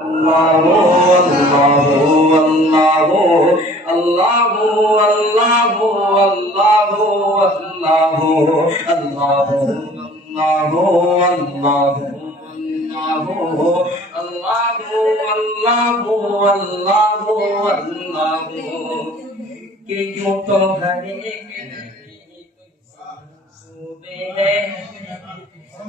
Allahu Allahu Allahu Allahu Allahu Allahu Allahu Allahu Allahu Allahu Allahu Allahu کہ یوں تو ہر ایک صوبے ہے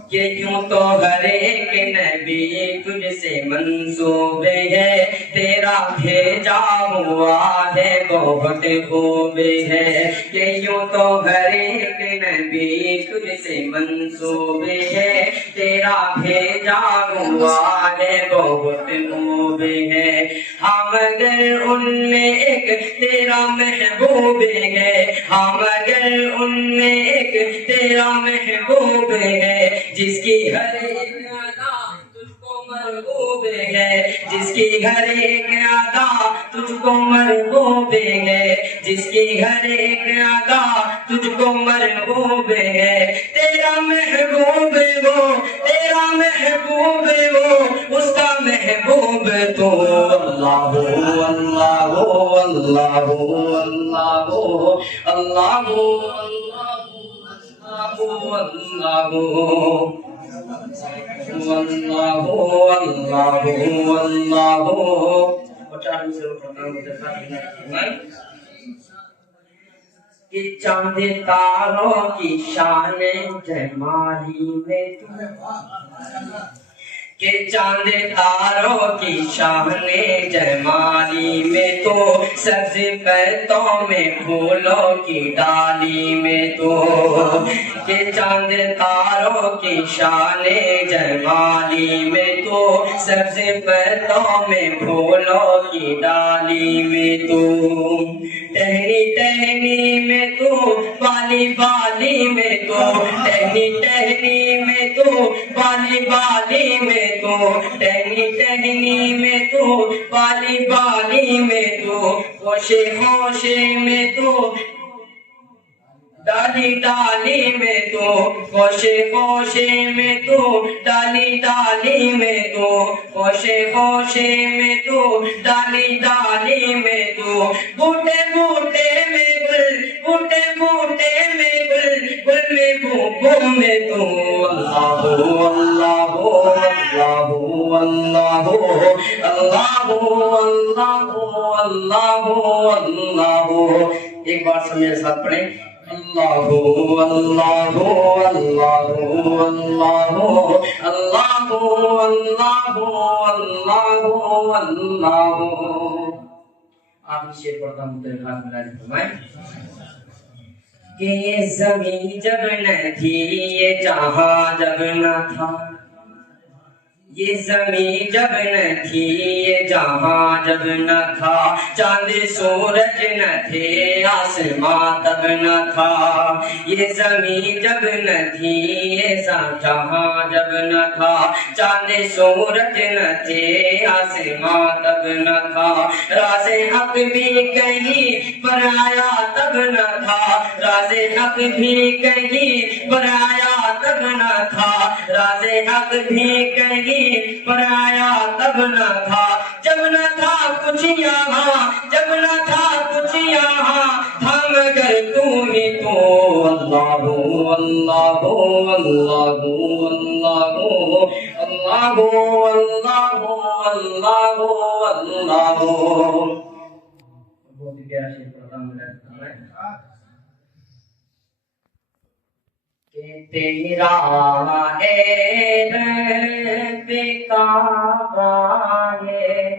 کہ یوں تو ہر ایک نبی تجھ سے منسوب ہے تیرا بھیجا ہوا ہے بہت خوب ہے کہ یوں تو ہر ایک نبی تجھ سے منسوب ہے تیرا بھیجا ہوا ہے بہت خوب ہے ہاں مگر ان میں ایک تیرا محبوب ہے ہاں مگر ان میں ایک تیرا محبوب ہے جس کی ہر ایک ادا تجھ کو مرغوب ہے جس کی ہر ایک ادا تجھ کو مرغوب ہے جس کی ہر ایک ادا تجھ کو مرغوب ہے تیرا محبوب وہ تیرا محبوب وہ اس کا محبوب تو اللہ اللہ اللہ اللہ اللہ کہ چاند تاروں کی شان جمالی میں کہ چاند تاروں کی شان جمالی میں تو سبز پرتوں میں پھولوں کی ڈالی میں تو کہ چاند تاروں کی شان جمالی میں تو سبز پرتوں میں پھولوں کی ڈالی میں تو ٹہنی ٹہنی میں تو بالی بالی میں تو ٹہنی ٹہنی میں تو بالی بالی میں تو ٹہنی ٹہنی میں تو بالی بالی میں تو خوشے خوشے میں تو ڈالی ڈالی میں تو خوشے خوشے میں تو ڈالی ڈالی میں تو خوشے خوشے میں تو ڈالی ڈالی میں تو بوٹے بوٹے میں گل بوٹے بوٹے میں گل گل میں بو میں تو اللہ اللہ اللہ اللہ اللہ اللہ اللہ ایک بار سب میرے ساتھ پڑھیں اللہ اللہ اللہ اللہ اللہ اللہ اللہ آپ شیر پڑھتا ہوں تیرے خاص ملازم فرمائیں کہ یہ زمین جب نہ تھی یہ جہاں جب نہ تھا یہ زمین جب نہ تھی یہ جہاں جب نہ تھا چاند سورج نہ تھے آسمان تب نہ تھا یہ زمین جب نہ تھی یہ جہاں جب نہ تھا چاند سورج نہ تھے آسمان تب نہ تھا راز حق بھی کہیں پر آیا تب نہ تھا راز حق بھی کہیں پر آیا تب نہ تھا راز حق بھی کہیں پر آیا تب نہ تھا جب نہ تھا کچھ یہاں جب نہ تھا کچھ یہاں تھا مگر تو ہی تو اللہ اللہ اللہ اللہ اللہ اللہ اللہ بہت ہی پیارا شعر پڑھتا ہوں کہ تیرا اے رب کعبہ ہے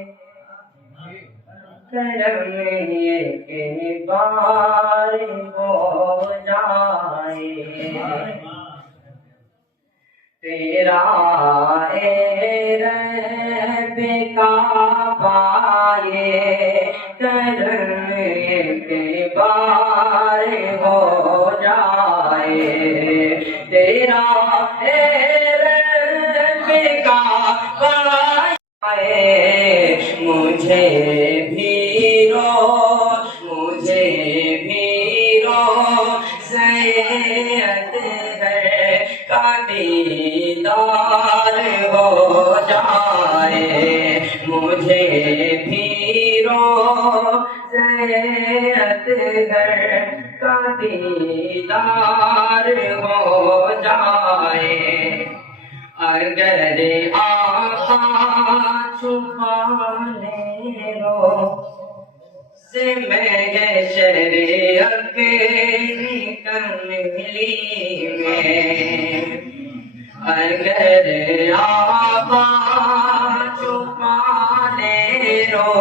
کرم ایک بار ہو جائے تیرا اے رب کعبہ ہے کرم ایک بار ہو جائے تیرا اے رب کعبہ ہے مجھے بھی رو سید ہے کا دیدار ہو جائے اگر آقا چھپا لے رو سے محشر اپنی کملی میں، اگر آقا چھپا لے رو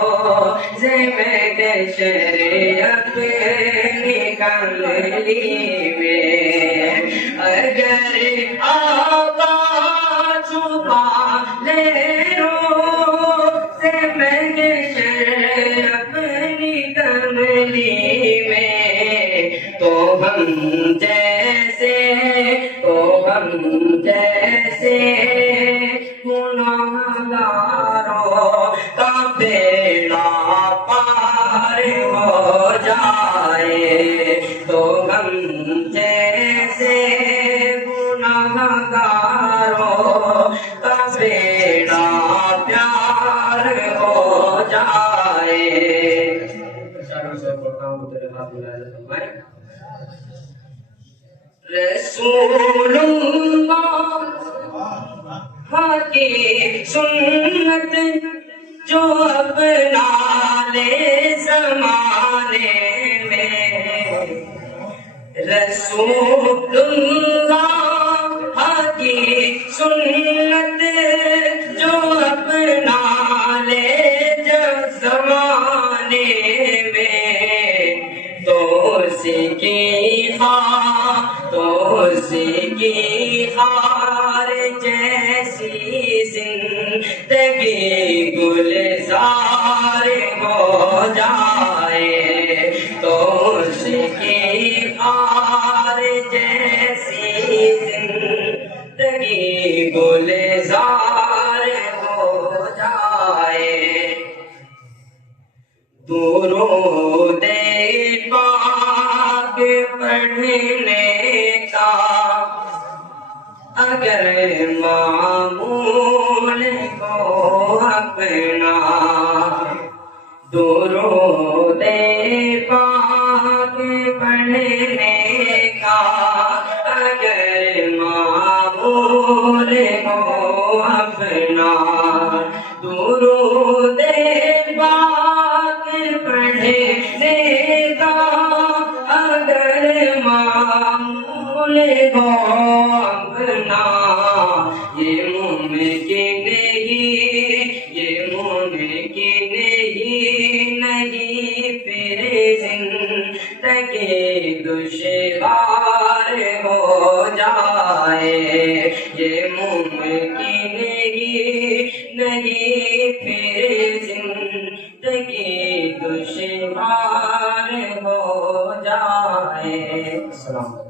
سے محشر اپنی کملی میں، اگر آقا چھپا لے رو سے محشر اپنی کملی میں، تو ہم جیسے گناہگاروں کا بیڑا پار ہو جائے، تو ہم جیسے گناہگاروں کا بیڑا پیار ہو جائے۔ رسول اللہ کی سنت جو اپنا لے زمانے میں، رسول اللہ کی سنت جو اپنا لے زمانے میں، تو اسی کی خار جیسی زندگی گلزار ہو جائے، تو اسی کی خار جیسی زندگی گلزار ہو جائے۔ درود پاک پڑھنے کا اگر معمول کو اپنا، درود پاک پڑھنے کا اگر معمول کو اپنا، درود پاک پڑھنے کا اگر معمول کو اپنا، یہ ممکن نہیں پھر زندگی دشوار ہو جائے، یہ ممکن نہیں پھر زندگی دشوار ہو جائے۔ السلام علیکم۔